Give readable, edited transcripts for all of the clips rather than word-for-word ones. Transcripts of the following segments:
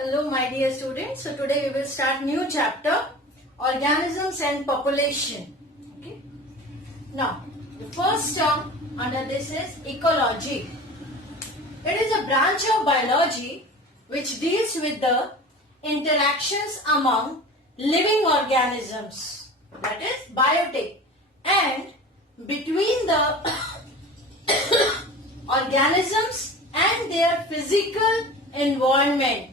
Hello my dear students. So today we will start new chapter, organisms and population. Okay. Now the first term under this is ecology. It is a branch of biology which deals with the interactions among living organisms, that is biotic, and between the organisms and their physical environment.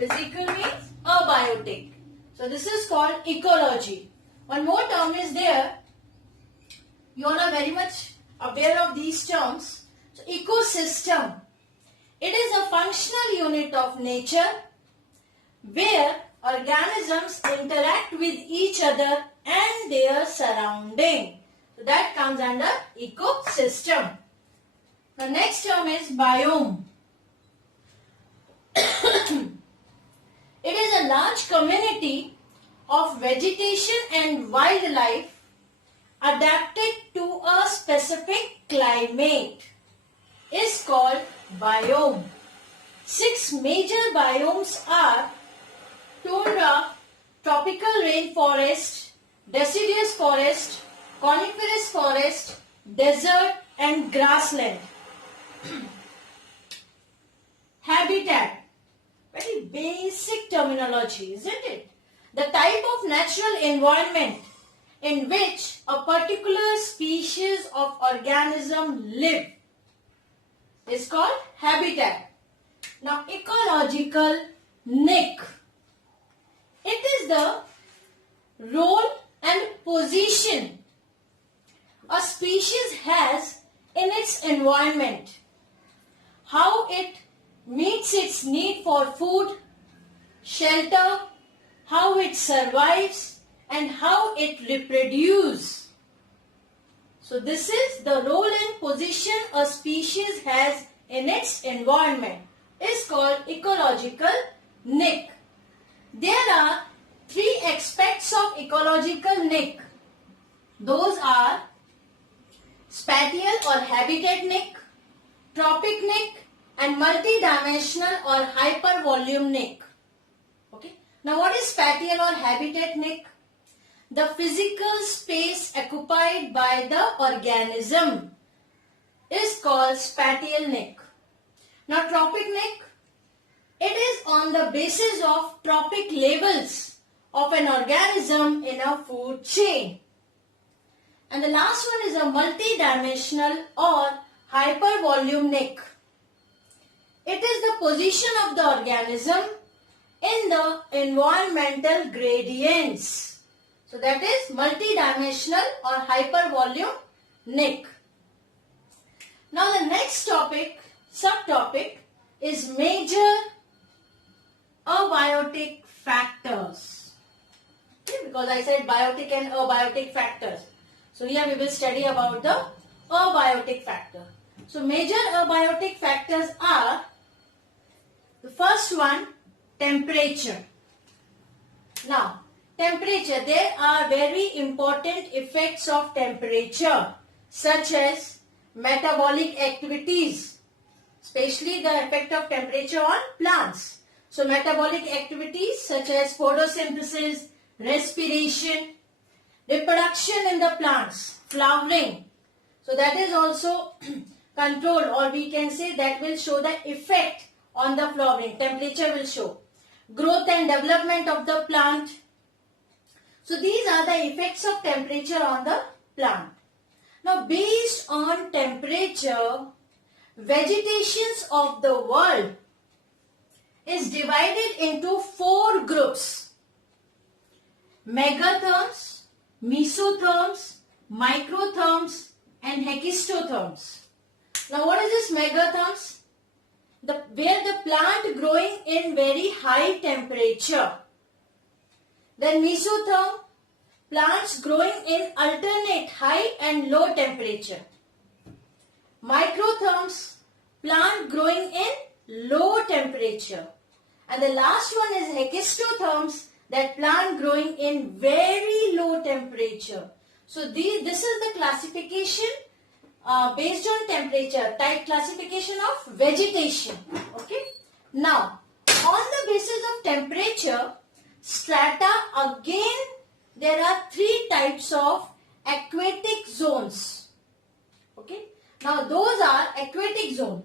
Physical means abiotic. So this is called ecology. One more term is there. You all are very much aware of these terms. So ecosystem. It is a functional unit of nature where organisms interact with each other and their surrounding. So that comes under ecosystem. The next term is biome. It is a large community of vegetation and wildlife adapted to a specific climate. Is called biome. 6 major biomes are tundra, tropical rainforest, deciduous forest, coniferous forest, desert and grassland. Habitat. Very basic terminology, isn't it? The type of natural environment in which a particular species of organism live is called habitat. Now ecological niche. It is the role and position a species has in its environment, how it meets its need for food, shelter, how it survives and how it reproduces. So this is the role and position a species has in its environment is called ecological niche. There are 3 aspects of ecological niche. Those are spatial or habitat niche, trophic niche and multidimensional or hypervolume niche. Okay. Now what is spatial or habitat niche? The physical space occupied by the organism is called spatial niche. Now trophic niche, it is on the basis of trophic levels of an organism in a food chain. And the last one is a multidimensional or hypervolume niche. It is the position of the organism in the environmental gradients. So that is multidimensional or hypervolume niche. Now the next topic, subtopic is major abiotic factors. Okay, because I said biotic and abiotic factors. So here we will study about the abiotic factor. So major abiotic factors are the first one, temperature. Now, temperature, there are very important effects of temperature such as metabolic activities, especially the effect of temperature on plants. So, metabolic activities such as photosynthesis, respiration, reproduction in the plants, flowering. So, that is also controlled, or we can say that will show the effect on the flowering. Temperature will show growth and development of the plant. So these are the effects of temperature on the plant. Now based on temperature, vegetations of the world is divided into 4 groups: megatherms, mesotherms, microtherms and hecistotherms. Now what is this megatherms? Where the plant growing in very high temperature. Then mesotherm, plants growing in alternate high and low temperature. Microtherms, plant growing in low temperature. And the last one is hecistotherms, that plant growing in very low temperature. So this is the classification based on temperature, type classification of vegetation. Okay. Now, on the basis of temperature strata, again there are three types of aquatic zones. Okay. Now those are aquatic zone: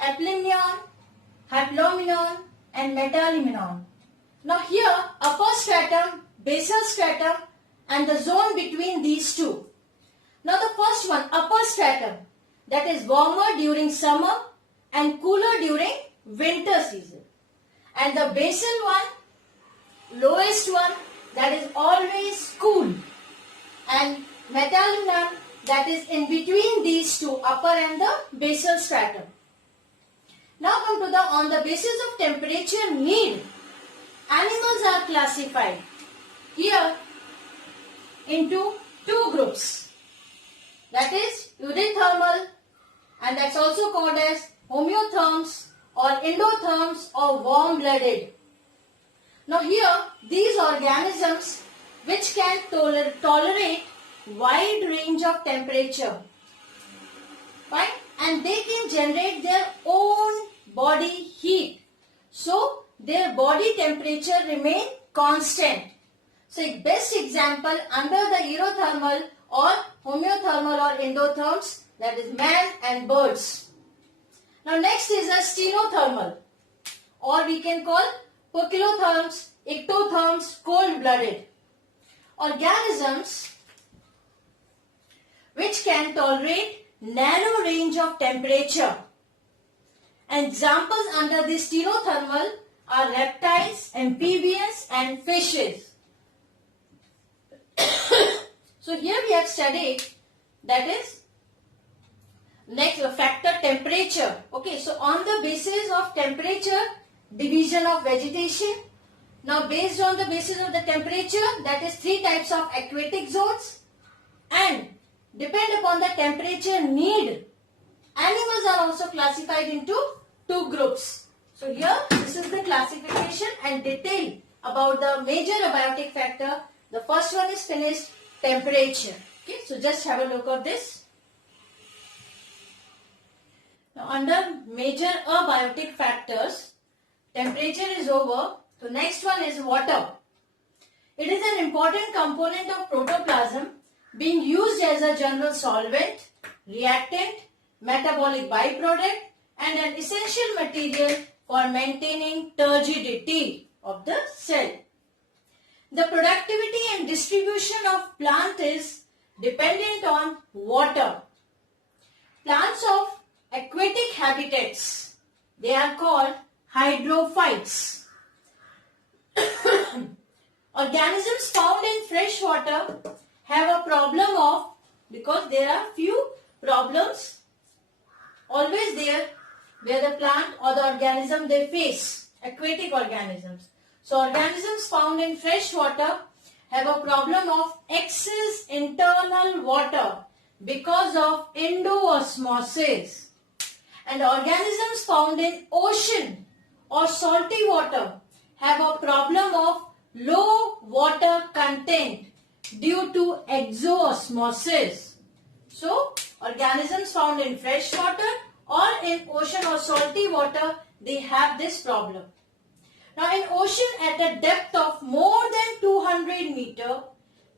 Aplemenon, Hyplomenon and Metalemenon. Now here upper stratum, basal stratum and the zone between these two. Now the first one, upper stratum, that is warmer during summer and cooler during winter season. And the basal one, lowest one, that is always cool. And Metalemenon, that is in between these two, upper and the basal stratum. Now come to the, on the basis of temperature need, animals are classified here into two groups. That is euthermal, and that's also called as homeotherms or endotherms or warm-blooded. Now here these organisms which can tolerate wide range of temperature, fine, and they can generate their own body heat. So their body temperature remain constant. So best example under the aerothermal or homeothermal or endotherms, that is man and birds. Now next is a stenothermal, or we can call poikilotherms, ectotherms, cold-blooded. Organisms which can tolerate narrow range of temperature. Examples under the stenothermal are reptiles, amphibians and fishes. So here we have studied, that is next factor, temperature. Okay, so on the basis of temperature, division of vegetation. Now based on the basis of the temperature, that is three types of aquatic zones, and depend upon the temperature need, animals are also classified into two groups. So here this is the classification and detail about the major abiotic factor. The first one is finished, temperature. Okay, so just have a look at this. Now under major abiotic factors, temperature is over. So next one is water. It is an important component of protoplasm, being used as a general solvent, reactant, metabolic byproduct and an essential material for maintaining turgidity of the cell. The productivity and distribution of plant is dependent on water. Plants of aquatic habitats, they are called hydrophytes. Organisms found in fresh water have a problem of, because there are few problems always there where the plant or the organism they face, aquatic organisms. So organisms found in fresh water have a problem of excess internal water because of endoosmosis. And organisms found in ocean or salty water have a problem of low water content due to exoosmosis. So organisms found in fresh water or in ocean or salty water, they have this problem. Now in ocean at a depth of more than 200 meter,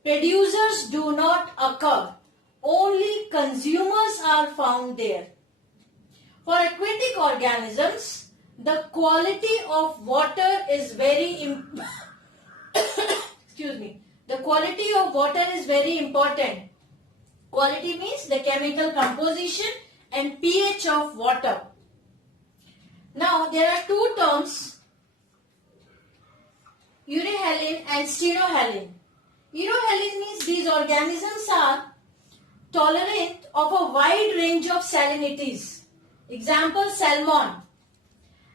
producers do not occur. Only consumers are found there. For aquatic organisms, the quality of water is very The quality of water is very important. Quality means the chemical composition and pH of water. Now there are two terms, euryhaline and stenohaline. Euryhaline means these organisms are tolerant of a wide range of salinities. Example, salmon.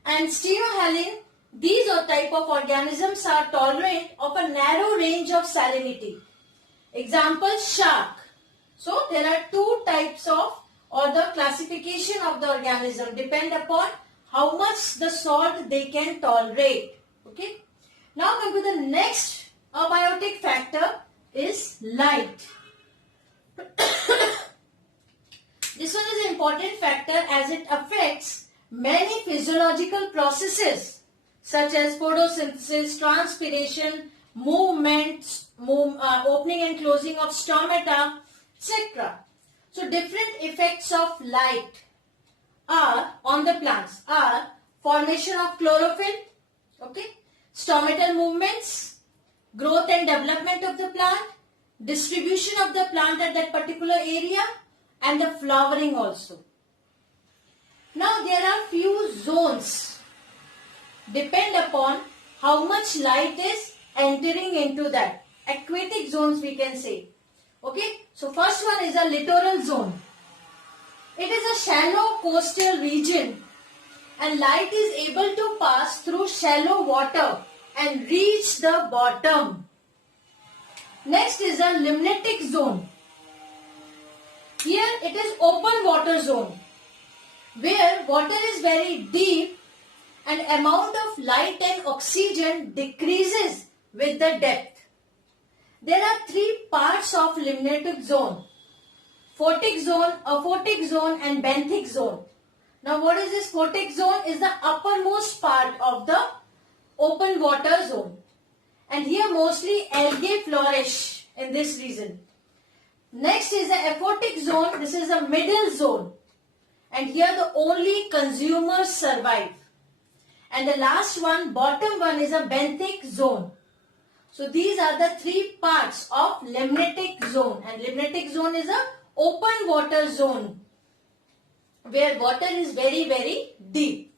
And stenohaline, these are type of organisms are tolerant of a narrow range of salinity. Example, shark. So there are two types of, or the classification of the organism depend upon how much the salt they can tolerate. Okay. Now come to the next abiotic factor is light. This one is an important factor as it affects many physiological processes such as photosynthesis, transpiration, movements, opening and closing of stomata, etc. So different effects of light are on the plants are formation of chlorophyll, okay, stomatal movements, growth and development of the plant, distribution of the plant at that particular area, and the flowering also. Now there are few zones depend upon how much light is entering into that. Aquatic zones we can say. Okay, so first one is a littoral zone. It is a shallow coastal region and light is able to pass through shallow water and reach the bottom. Next is a limnatic zone. Here it is open water zone where water is very deep and amount of light and oxygen decreases with the depth. There are three parts of limnatic zone. Photic zone, aphotic zone and benthic zone. Now what is this photic zone? Is the uppermost part of the open water zone. And here mostly algae flourish in this region. Next is the aphotic zone. This is a middle zone. And here the only consumers survive. And the last one, bottom one, is a benthic zone. So these are the three parts of limnatic zone. And limnatic zone is a open water zone where water is very, very deep.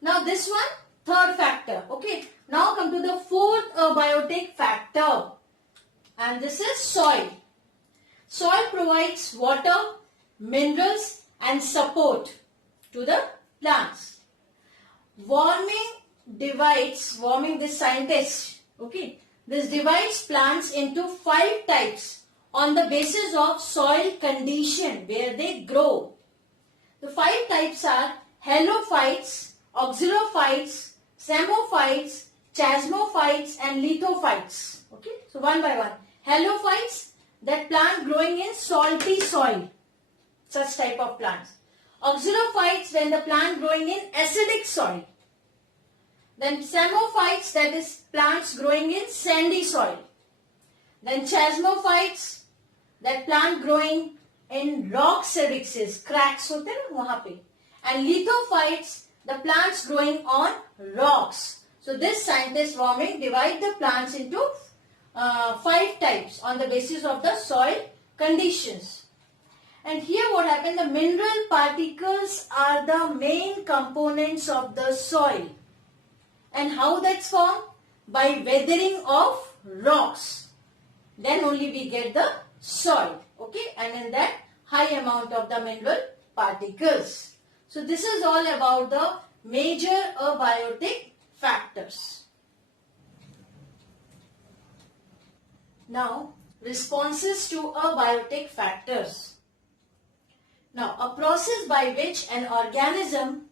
Now this one, third factor. Okay. Now come to the fourth abiotic factor. And this is soil. Soil provides water, minerals and support to the plants. Warming this scientist, okay, this divides plants into 5 types on the basis of soil condition where they grow. The 5 types are halophytes, auxilophytes, psammophytes, chasmophytes and lithophytes. Okay, so one by one. Halophytes, that plant growing in salty soil, such type of plants. Auxilophytes, when the plant growing in acidic soil. Then psammophytes, that is plants growing in sandy soil. Then chasmophytes, that plant growing in rock crevices, cracks hote na wahan pe. And lithophytes, the plants growing on rocks. So this scientist Warming divide the plants into 5 types on the basis of the soil conditions. And here what happened, the mineral particles are the main components of the soil. And how that's formed? By weathering of rocks. Then only we get the soil. Okay, and in that high amount of the mineral particles. So this is all about the major abiotic factors. Now, responses to abiotic factors. Now, a process by which an organism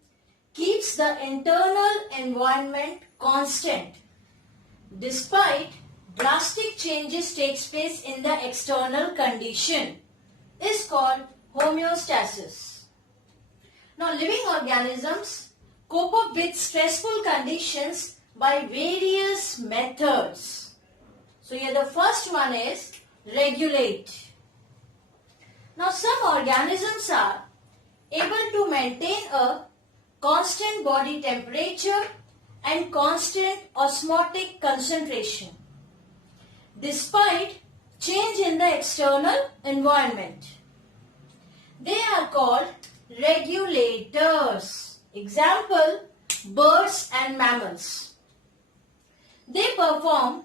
keeps the internal environment constant despite drastic changes takes place in the external condition is called homeostasis. Now, living organisms cope up with stressful conditions by various methods. So here the first one is regulate. Now some organisms are able to maintain a constant body temperature and constant osmotic concentration despite change in the external environment. They are called regulators. Example, birds and mammals. They perform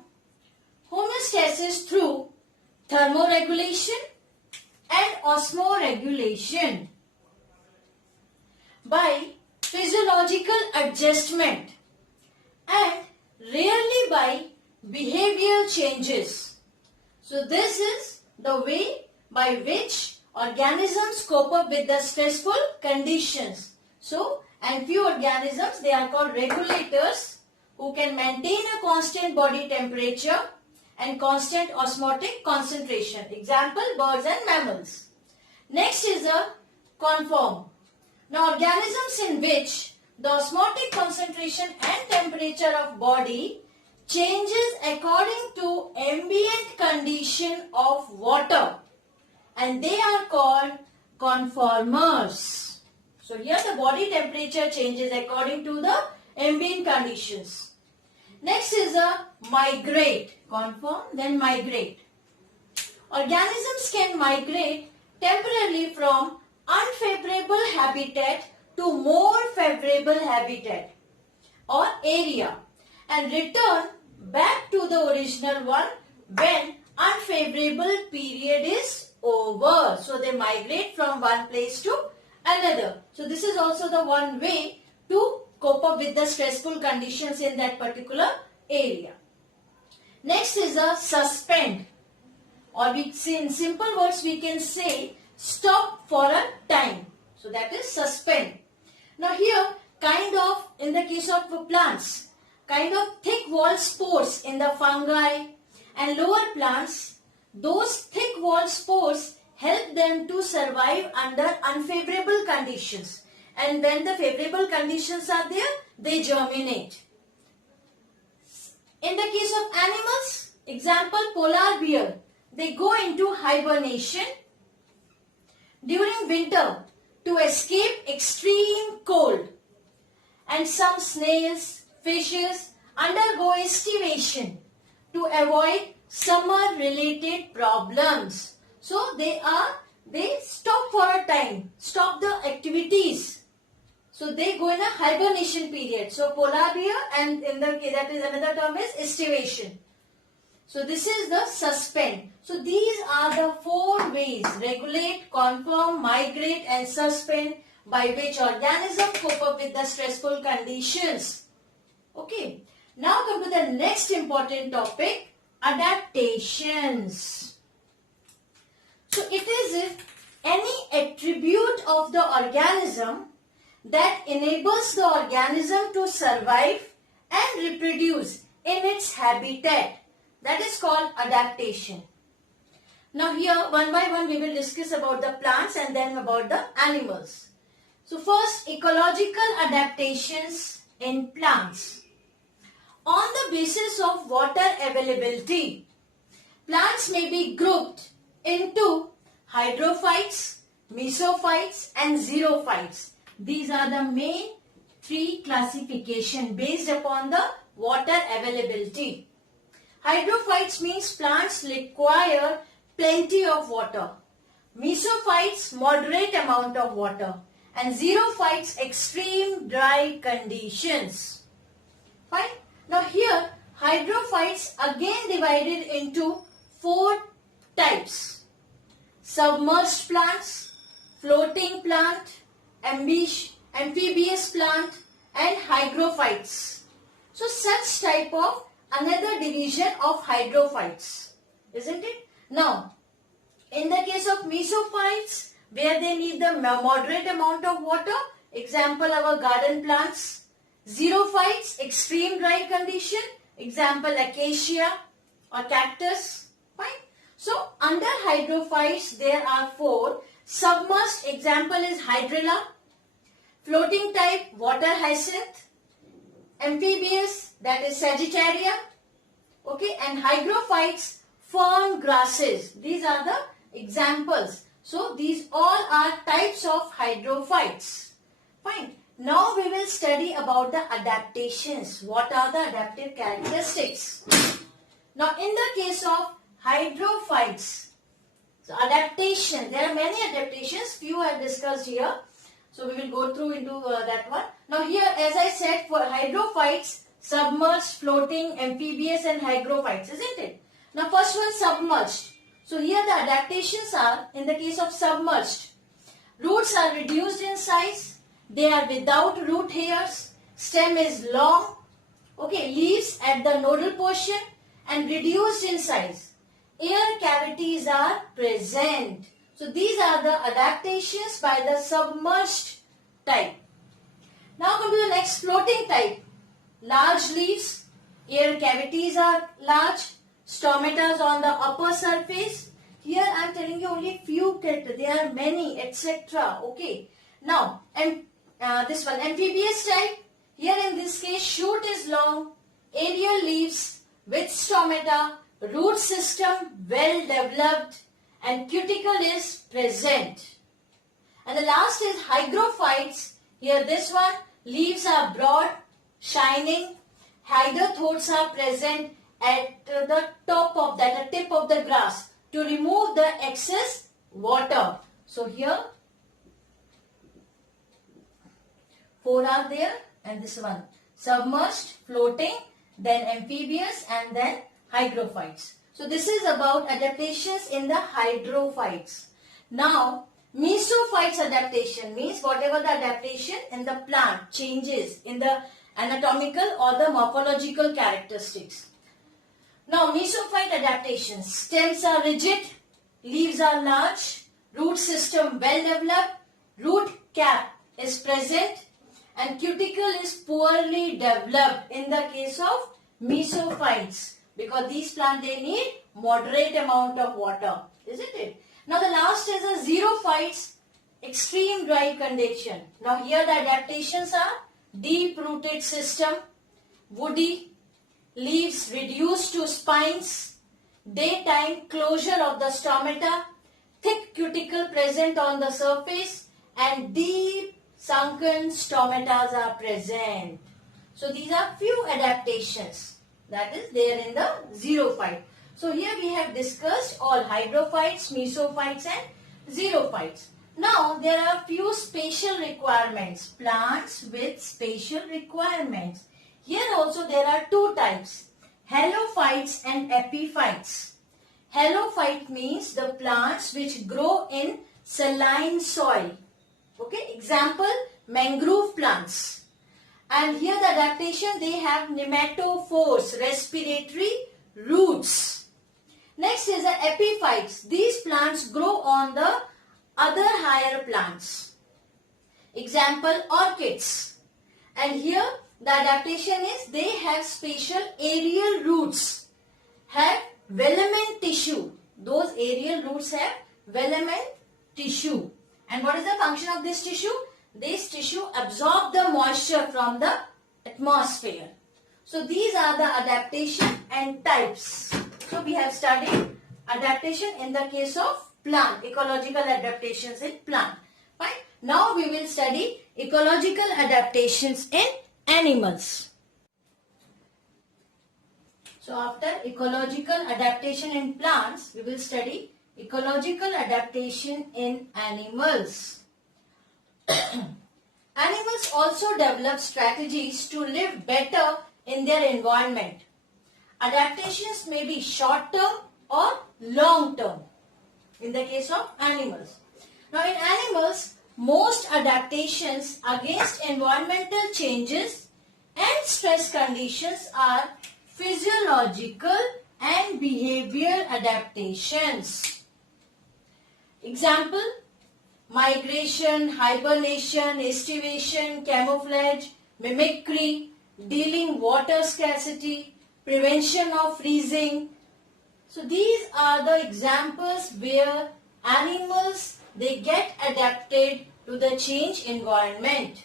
homeostasis through thermoregulation and osmoregulation by physiological adjustment and rarely by behavioral changes. So this is the way by which organisms cope up with the stressful conditions. So, and few organisms, they are called regulators who can maintain a constant body temperature and constant osmotic concentration. Example, birds and mammals. Next is a conform. Now, organisms in which the osmotic concentration and temperature of body changes according to ambient condition of water, and they are called conformers. So here the body temperature changes according to the ambient conditions. Next is a migrate. Conform, then migrate. Organisms can migrate temporarily from unfavorable habitat to more favorable habitat or area and return back to the original one when unfavorable period is over. So they migrate from one place to another. So this is also the one way to cope up with the stressful conditions in that particular area. Next is a suspend, or we say in simple words we can say stop for a time. So that is suspend. Now here kind of in the case of plants, kind of thick wall spores in the fungi and lower plants, those thick wall spores help them to survive under unfavorable conditions, and when the favorable conditions are there, they germinate. In the case of animals, example polar bear, they go into hibernation during winter to escape extreme cold, and some snails, fishes undergo estivation to avoid summer related problems. So they stop for a time, stop the activities. So they go in a hibernation period. So polar bear, and in the that is another term is estivation. So this is the suspend. So these are the four ways: regulate, conform, migrate and suspend, by which organisms cope up with the stressful conditions. Okay. Now come to the next important topic, adaptations. So it is any attribute of the organism that enables the organism to survive and reproduce in its habitat. That is called adaptation. Now here one by one we will discuss about the plants and then about the animals. So first, ecological adaptations in plants. On the basis of water availability, plants may be grouped into hydrophytes, mesophytes and xerophytes. These are the main three classifications based upon the water availability. Hydrophytes means plants require plenty of water. Mesophytes moderate amount of water, and xerophytes extreme dry conditions. Fine. Now here hydrophytes again divided into four types: submerged plants, floating plant, amphibious plant and hygrophytes. So such type of another division of hydrophytes, isn't it? Now in the case of mesophytes, where they need the moderate amount of water, example our garden plants. Xerophytes, extreme dry condition, example acacia or cactus. Fine. So under hydrophytes there are four. Submerged, example is hydrilla. Floating type, water hyacinth. Amphibious, that is Sagittaria. Okay, and hygrophytes, fern grasses. These are the examples. So these all are types of hydrophytes. Fine. Now we will study about the adaptations. What are the adaptive characteristics? Now in the case of hydrophytes, so adaptation, there are many adaptations, few I have discussed here. So we will go through into that one. Now here, as I said, for hydrophytes, submerged, floating, amphibious and hygrophytes, isn't it? Now first one, submerged. So here the adaptations are, in the case of submerged, roots are reduced in size, they are without root hairs, stem is long, okay, leaves at the nodal portion and reduced in size. Air cavities are present. So these are the adaptations by the submerged type. Now come to the next, floating type. Large leaves, air cavities are large, stomata on the upper surface. Here I am telling you only few, there are many, etc. Okay. Now, and this one, amphibious type. Here in this case, shoot is long, aerial leaves with stomata, root system well developed, and cuticle is present. And the last is hygrophytes. Here this one, leaves are broad, shining, hydrothodes are present at the top of that, the tip of the grass to remove the excess water. So here 4 are there, and this one submerged, floating, then amphibious, and then hygrophytes. So this is about adaptations in the hydrophytes. Now mesophytes adaptation means whatever the adaptation in the plant, changes in the anatomical or the morphological characteristics. Now mesophyte adaptations, stems are rigid, leaves are large, root system well developed, root cap is present, and cuticle is poorly developed in the case of mesophytes, because these plants, they need moderate amount of water, isn't it? Now the last is a xerophytes, extreme dry condition. Now here the adaptations are deep rooted system, woody, leaves reduced to spines, daytime closure of the stomata, thick cuticle present on the surface, and deep sunken stomatas are present. So these are few adaptations that is there in the xerophyte. So here we have discussed all hydrophytes, mesophytes, and xerophytes. Now there are few spatial requirements, plants with spatial requirements. Here also there are two types, halophytes and epiphytes. Halophyte means the plants which grow in saline soil. Okay, example, mangrove plants. And here the adaptation, they have nematophores, respiratory roots. Next is the epiphytes. These plants grow on the other higher plants. Example, orchids. And here the adaptation is they have spatial aerial roots, have velamen tissue. Those aerial roots have velamen tissue. And what is the function of this tissue? This tissue absorb the moisture from the atmosphere. So these are the adaptation and types. So we have studied adaptation in the case of plant, ecological adaptations in plant. Fine. Now we will study ecological adaptations in animals. So after ecological adaptation in plants, we will study ecological adaptation in animals. Animals also develop strategies to live better in their environment. Adaptations may be short term or long term in the case of animals. Now in animals, most adaptations against environmental changes and stress conditions are physiological and behavioral adaptations. Example, migration, hibernation, estivation, camouflage, mimicry, dealing water scarcity, prevention of freezing. So these are the examples where animals, they get adapted to the changed environment.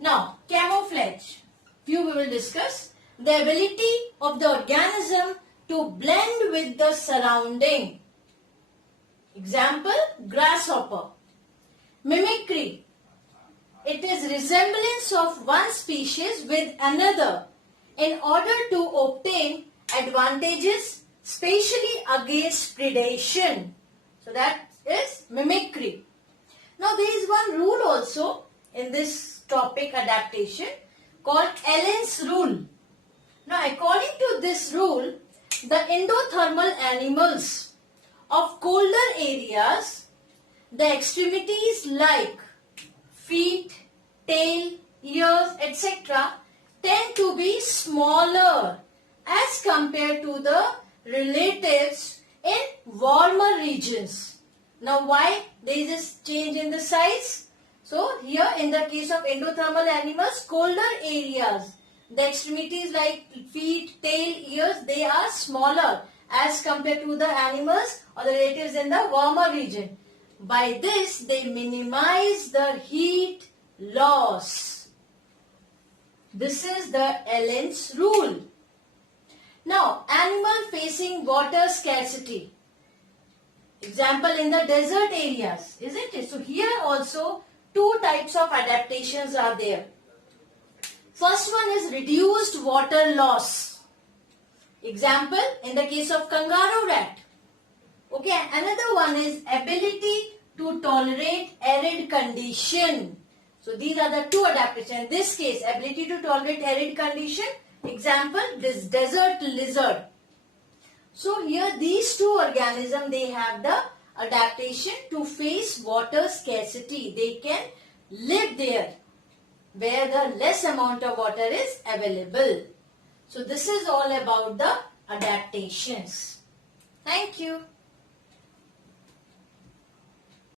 Now, camouflage. Few we will discuss. The ability of the organism to blend with the surrounding. Example, grasshopper. Mimicry. It is resemblance of one species with another in order to obtain advantages, especially against predation. So that is mimicry. Now there is one rule also in this topic adaptation called Allen's rule. Now according to this rule, the endothermal animals of colder areas, the extremities like feet, tail, ears, etc. tend to be smaller as compared to the relatives in warmer regions. Now why there is this change in the size? So here in the case of endothermal animals, colder areas, the extremities like feet, tail, ears, they are smaller as compared to the animals or the relatives in the warmer region. By this, they minimize the heat, loss. This is the Allen's rule. Now, animal facing water scarcity. Example in the desert areas, isn't it? So here also two types of adaptations are there. First one is reduced water loss. Example in the case of kangaroo rat. Okay, another one is ability to tolerate arid condition. So these are the two adaptations. In this case, ability to tolerate arid condition. Example, this desert lizard. So here these two organisms, they have the adaptation to face water scarcity. They can live there where the less amount of water is available. So this is all about the adaptations. Thank you.